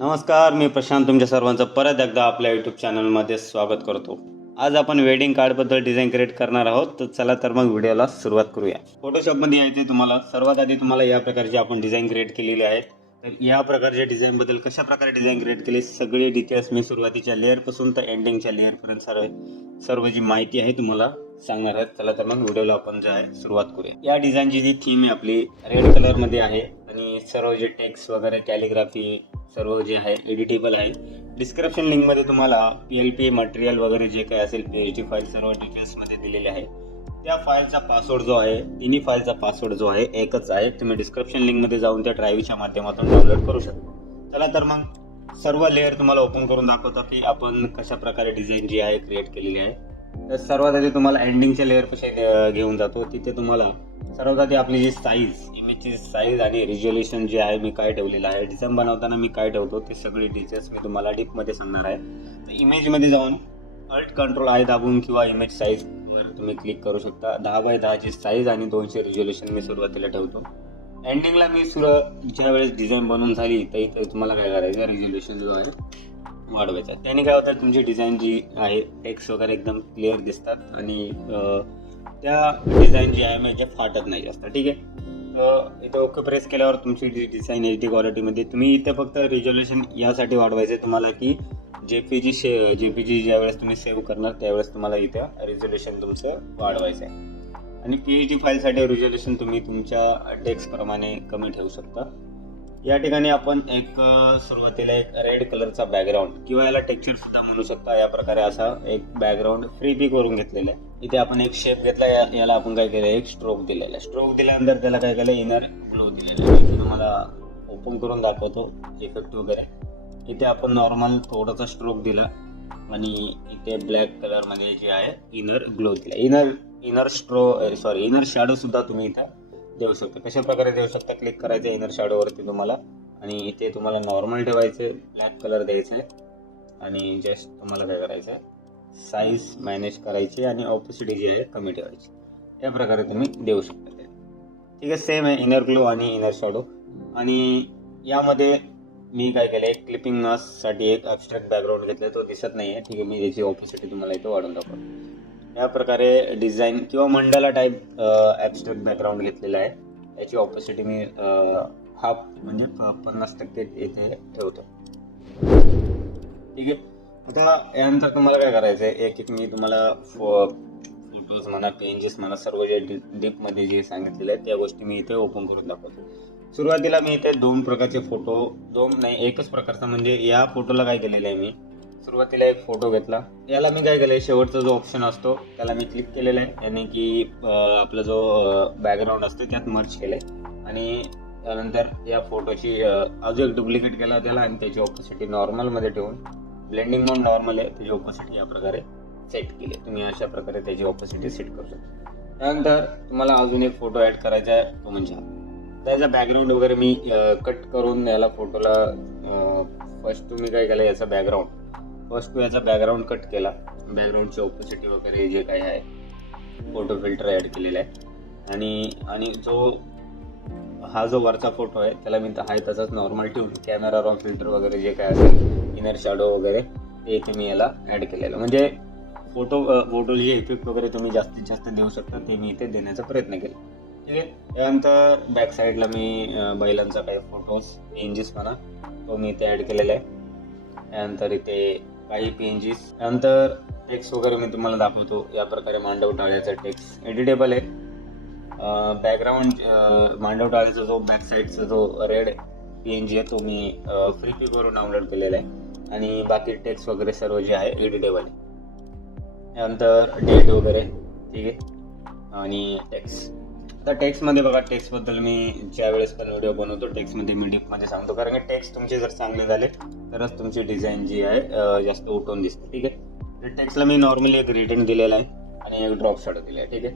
नमस्कार, मी प्रशांत तुमच्या सर्वांचं परत एकदा आपल्या यूट्यूब चॅनलमध्ये स्वागत करतो. आज आपण वेडिंग कार्डबद्दल डिझाईन क्रिएट करणार आहोत. तर चला तर मग व्हिडिओला सुरुवात करूया. फोटोशॉपमध्ये यायचे तुम्हाला सर्वात आधी तुम्हाला या प्रकारची आपण डिझाईन क्रिएट केलेली आहे. तर या प्रकारच्या डिझाईनबद्दल कशा प्रकारे डिझाईन क्रिएट केली सगळी डिटेल्स मी सुरुवातीच्या लेअरपासून तर एंडिंगच्या लेअरपर्यंत सर्व जी माहिती आहे तुम्हाला सांगणार आहे. चला तर मग व्हिडिओला आपण जे आहे सुरुवात करूया. या डिझाईनची जी थीम आहे आपली रेड कलरमध्ये आहे आणि सर्व जे टेक्स्ट वगैरे कॅलिग्राफी सर्व जे आहे एडिटेबल आहे. डिस्क्रिप्शन लिंकमध्ये तुम्हाला PLP मटेरियल वगैरे जे काही असेल PHD फाईल सर्व डिटेल्समध्ये दिलेले आहे. त्या फाईलचा पासवर्ड जो आहे तिन्ही फाईलचा पासवर्ड जो आहे एकच आहे. तुम्ही डिस्क्रिप्शन लिंकमध्ये जाऊन त्या ड्राईव्हच्या माध्यमातून डाउनलोड करू शकता. चला तर मग सर्व लेअर तुम्हाला ओपन करून दाखवतो की आपण कशा प्रकारे डिझाईन जी आहे क्रिएट केलेली आहे. तर सर्वात आधी तुम्हाला एंडिंगच्या लेअरपाशी घेऊन जातो. तिथे तुम्हाला सर्वात आधी आपली जी साईज इमेजची साईज आणि रिझोल्युशन जे आहे मी काय ठेवलेलं आहे, डिझाईन बनवताना मी काय ठेवतो ते सगळी डिटेल्स मी तुम्हाला डीपमध्ये सांगणार आहे. तर इमेजमध्ये जाऊन Alt-Ctrl-I दाबून किंवा इमेज साईजवर तुम्ही क्लिक करू शकता. 10x10 ची साईज आणि 200 रिझोल्युशन मी सुरुवातीला ठेवतो. एंडिंगला मी ज्या वेळेस डिझाईन बनवून झाली तर इथे तुम्हाला काय करायचं, रिझोल्युशन जो आहे वाढवायचा. त्याने काय होतं, तुमची डिझाईन जी आहे टेक्स्ट वगैरे एकदम क्लिअर दिसतात आणि त्या डिझाईन जी आहे म्हणजे फाटत नाही जास्त. ठीक आहे, तर इथे ओके प्रेस केल्यावर तुमची डिझाईन HD क्वालिटीमध्ये तुम्ही इथे फक्त रिझोल्युशन यासाठी वाढवायचे तुम्हाला की जेपीजी ज्यावेळेस तुम्ही सेव्ह करणार त्यावेळेस तुम्हाला इथे रिझोल्युशन तुमचं वाढवायचं आहे. आणि PHD फाईलसाठी रिझोल्युशन तुम्ही तुमच्या टेक्स्टप्रमाणे कमी ठेवू शकता. या ठिकाणी आपण सुरुवातीला एक रेड कलरचा बॅकग्राऊंड किंवा याला टेक्स्चर सुद्धा म्हणू शकता. या प्रकारे असा एक बॅकग्राऊंड फ्री पिक करून घेतलेला आहे. इथे आपण एक शेप घेतला, याला आपण काय केलं, एक स्ट्रोक दिलेला. स्ट्रोक दिल्यानंतर त्याला काय केलं, इनर ग्लो दिलेला आहे. इथे तुम्हाला ओपन करून दाखवतो इफेक्ट वगैरे. इथे आपण नॉर्मल थोडासा स्ट्रोक दिला आणि इथे ब्लॅक कलरमध्ये जे आहे इनर ग्लो दिला. इनर शॅडो सुद्धा तुम्ही इथं देऊ शकता. कशा प्रकारे देऊ शकता, क्लिक करायचं इनर शॅडोवरती तुम्हाला आणि इथे तुम्हाला नॉर्मल ठेवायचं, ब्लॅक कलर द्यायचा आहे आणि जस्ट तुम्हाला काय करायचं आहे, साईज मॅनेज करायची आणि ऑपोसिटी जी आहे कमी ठेवायची. या प्रकारे तुम्ही देऊ शकता. ठीक आहे, सेम आहे इनर ग्लो आणि इनर शॅडो. आणि यामध्ये मी काय केलं, एक क्लिपिंग मास्कसाठी एक ॲब्स्ट्रॅक्ट बॅकग्राऊंड घेतला, तो दिसत नाही आहे. ठीक आहे, मी त्याची ऑपोसिटी तुम्हाला इथे वाढून दाखवतो. या प्रकारे डिझाईन किंवा मंडला टाईप ॲब्स्ट्रॅक्ट बॅकग्राऊंड घेतलेला आहे. याची ऑपोसिटी मी हाफ म्हणजे 50% इथे ठेवतो. ठीक आहे, आता यानंतर तुम्हाला काय करायचं आहे, एक मी तुम्हाला फोटोज म्हणा, पेजेस म्हणा, सर्व जे डीपमध्ये जे सांगितलेले आहेत त्या गोष्टी मी इथे ओपन करून दाखवतो. सुरुवातीला मी इथे दोन प्रकारचे एकच प्रकारचा, म्हणजे या फोटोला काय केलेलं आहे, मी सुरुवातीला एक फोटो घेतला. याला मी काय केलंय, शेवटचा जो ऑप्शन असतो त्याला मी क्लिक केलेला आहे, याने की आपला जो बॅकग्राऊंड असतो त्यात मर्ज केलंय. आणि त्यानंतर या फोटोची अजून एक डुप्लिकेट केला त्याला आणि त्याची ऑपोसिटी नॉर्मलमध्ये ठेवून, ब्लेंडिंग मोड नॉर्मल आहे, त्याची ऑपोसिटी या प्रकारे सेट केली. तुम्ही अशा प्रकारे त्याची ऑपोसिटी सेट करू शकता. त्यानंतर तुम्हाला अजून एक फोटो ॲड करायचा आहे, तो म्हणजे त्याचा बॅकग्राऊंड वगैरे मी कट करून याला फोटोला फर्स्ट तुम्ही काय केलं, याचा बॅकग्राऊंड कट केला. बॅकग्राऊंडची ऑपोसिटी वगैरे जे काही आहे फोटो फिल्टर ॲड केलेला आहे. आणि हा जो वरचा फोटो आहे त्याला मी आहे तसाच नॉर्मल ठेवून कॅमेरा रॉ फिल्टर वगैरे जे काय असेल, इनर शॅडो वगैरे ते इथे मी याला ॲड केलेलं. म्हणजे फोटोचे इफेक्ट वगैरे तुम्ही जास्तीत जास्त देऊ शकता ते मी इथे देण्याचा प्रयत्न केला. ठीक आहे, त्यानंतर बॅक साईडला मी बैलांचा काही फोटोज पेजेस म्हणा तो मी इथे ॲड केलेला आहे. त्यानंतर इथे काही पेजेस, त्यानंतर टेक्स्ट वगैरे मी तुम्हाला दाखवतो. या प्रकारे मांडव टाळ्याचा टेक्स्ट एडिटेबल आहे. बॅकग्राऊंड मांडव टाळ्याचा जो बॅक साईडचा जो रेड PNG आहे तो मी फ्री पिकवरून डाउनलोड केलेला आहे. आणि बाकी टेक्स्ट वगैरे सर्व जे आहे एडिटेबल आहे. त्यानंतर डेट वगैरे, ठीक आहे. आणि टेक्स्ट, आता टेक्स्टमध्ये बघा, टेक्स्टबद्दल मी ज्या वेळेस पण व्हिडिओ बनवतो टेक्स्टमध्ये मी डीपमध्ये सांगतो, कारण की टेक्स्ट तुमचे जर चांगले झाले तरच तुमची डिझाईन जी आहे जास्त उठून दिसते. ठीक आहे, तर टेक्स्टला मी नॉर्मली एक ग्रेडियंट दिलेला आहे आणि एक ड्रॉप शॅडो दिला आहे. ठीक आहे,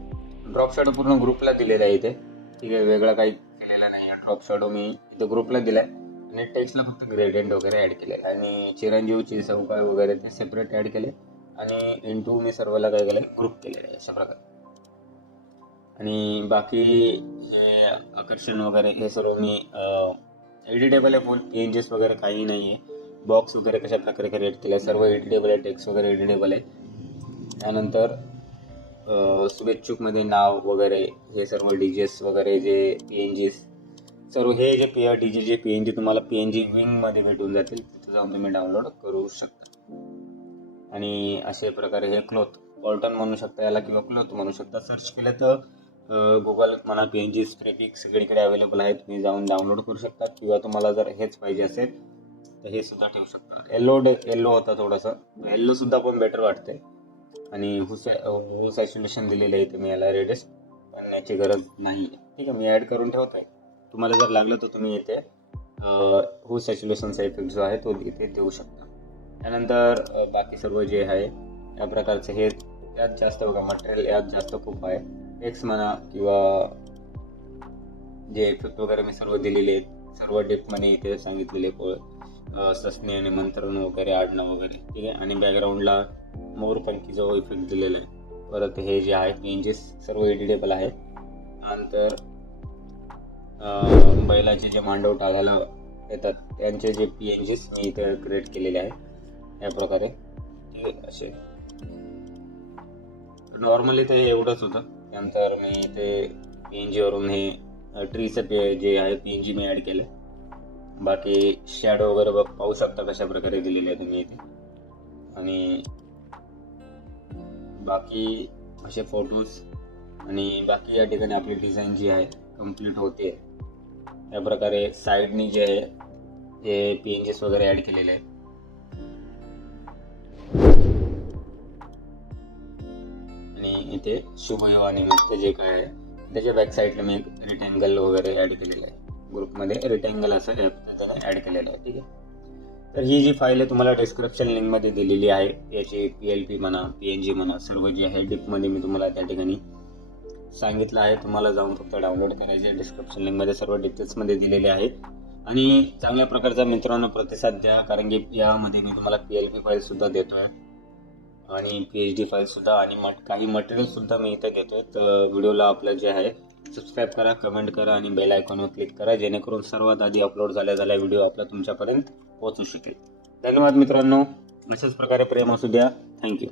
ड्रॉप शॅडो पूर्ण ग्रुपला दिलेला आहे इथे. ठीक आहे, वेगळं काही केलेलं नाही आहे. ड्रॉप शॅडो मी इथे ग्रुपला दिला आहे आणि टेक्स्टला फक्त ग्रेडियंट वगैरे ॲड केलेलं आहे. आणि चिरंजीवची चौकाय वगैरे ते सेपरेट ॲड केले आणि इंटू मी सर्वला काय केलं, ग्रुप केलेलं आहे अशा प्रकारे. आणि बाकी आकर्षण वगैरे हे सर्व मी एडिटेबल आहे फुल, PNGs वगैरे काही नाही आहे. बॉक्स वगैरे कशा प्रकारे क्रिएट केलं आहे सर्व एडिटेबल आहे, टेक्स्ट वगैरे एडिटेबल आहे. त्यानंतर शुभेच्छुकमध्ये नाव वगैरे हे सर्व DJs वगैरे जे PNGs सर्व हे जे DJ जे PNG तुम्हाला PNG विंगमध्ये भेटून जातील, तिथे जाऊन तुम्ही डाउनलोड करू शकता. आणि अशा प्रकारे हे क्लॉथ कॉटन म्हणू शकता याला किंवा क्लॉथ म्हणू शकता. सर्च केलं तर गुगल म्हणा PNGs प्रीपिक सगळीकडे अवेलेबल आहे, तुम्ही जाऊन डाउनलोड करू शकता. किंवा तुम्हाला जर हेच पाहिजे असेल तर हे सुद्धा ठेवू शकता. येल्लो होता थोडासा, येल्लो सुद्धा पण बेटर वाटते. आणि हुस सॅच्युरेशन दिलेलं आहे, तुम्ही याला रेडिस्ट करण्याची गरज नाही आहे. ठीक आहे, मी ॲड करून ठेवत आहे. तुम्हाला जर लागलं तर तुम्ही इथे हुस सॅच्युरेशनचा इफेक्ट जो आहे तो इथे देऊ शकता. त्यानंतर बाकी सर्व जे आहे या प्रकारचे हे यात जास्त बघा मटेरियल यात जास्त खूप आहे. टेक्स्ट म्हणा किंवा जे इफेक्ट वगैरे मी सर्व दिलेले आहेत, सर्व डेप्थमध्ये इथे सांगितलेले ससने आणि मंत्रण वगैरे आडणं वगैरे. ठीक आहे, आणि बॅकग्राऊंडला मोरपंखी जो इफेक्ट दिलेला आहे. परत हे जे आहे PNGs सर्व एडिटेबल आहे. नंतर बैलाचे जे मांडव टाळायला येतात त्यांचे जे PNGs मी इथे क्रिएट केलेले आहे या प्रकारे. ते असे नॉर्मली ते एवढंच होतं. त्यानंतर मी ते PNG वरून हे ट्रीचं जे आहे PNG मी ॲड केलं. बाकी शॅडो वगैरे पाहू शकता कशा प्रकारे दिलेले आहे तुम्ही इथे. आणि बाकी असे फोटोज आणि बाकी या ठिकाणी आपली डिझाईन जी आहे कंप्लीट होते. या प्रकारे साईडनी जे आहे हे PNGs वगैरे ॲड केलेले आहेत. आणि इथे शुभयोग आणि मग जे काय आहे त्याच्या बॅक साईडला मी रेक्टँगल वगैरे ॲड केलेलं आहे. ग्रुपमध्ये रेक्टँगल असं ॲड केलेलं आहे. ठीक आहे, तर ही जी फाईल आहे तुम्हाला डिस्क्रिप्शन लिंकमध्ये दिलेली आहे. याची PLP म्हणा PNG म्हणा सर्व जे आहे डिपमध्ये मी तुम्हाला त्या ठिकाणी सांगितलं आहे. तुम्हाला जाऊन फक्त डाउनलोड करायचे. डिस्क्रिप्शन लिंकमध्ये सर्व डिटेल्समध्ये दिलेले आहेत. आणि चांगल्या प्रकारचा मित्रांनो प्रतिसाद द्या, कारण की यामध्ये मी तुम्हाला PLP फाईलसुद्धा देतो आहे आणि PhD फाईलसुद्धा आणि काही मटेरियलसुद्धा मी इथे देतो आहे. तर व्हिडिओला आपलं जे आहे सबस्क्राईब करा, कमेंट करा आणि बेल आयकॉनवर क्लिक करा, जेणेकरून सर्वात आधी अपलोड झालेला व्हिडिओ आपला तुमच्यापर्यंत पोहोचू शकेल. धन्यवाद मित्रांनो, अशाच प्रकारे प्रेम असू द्या. थँक्यू.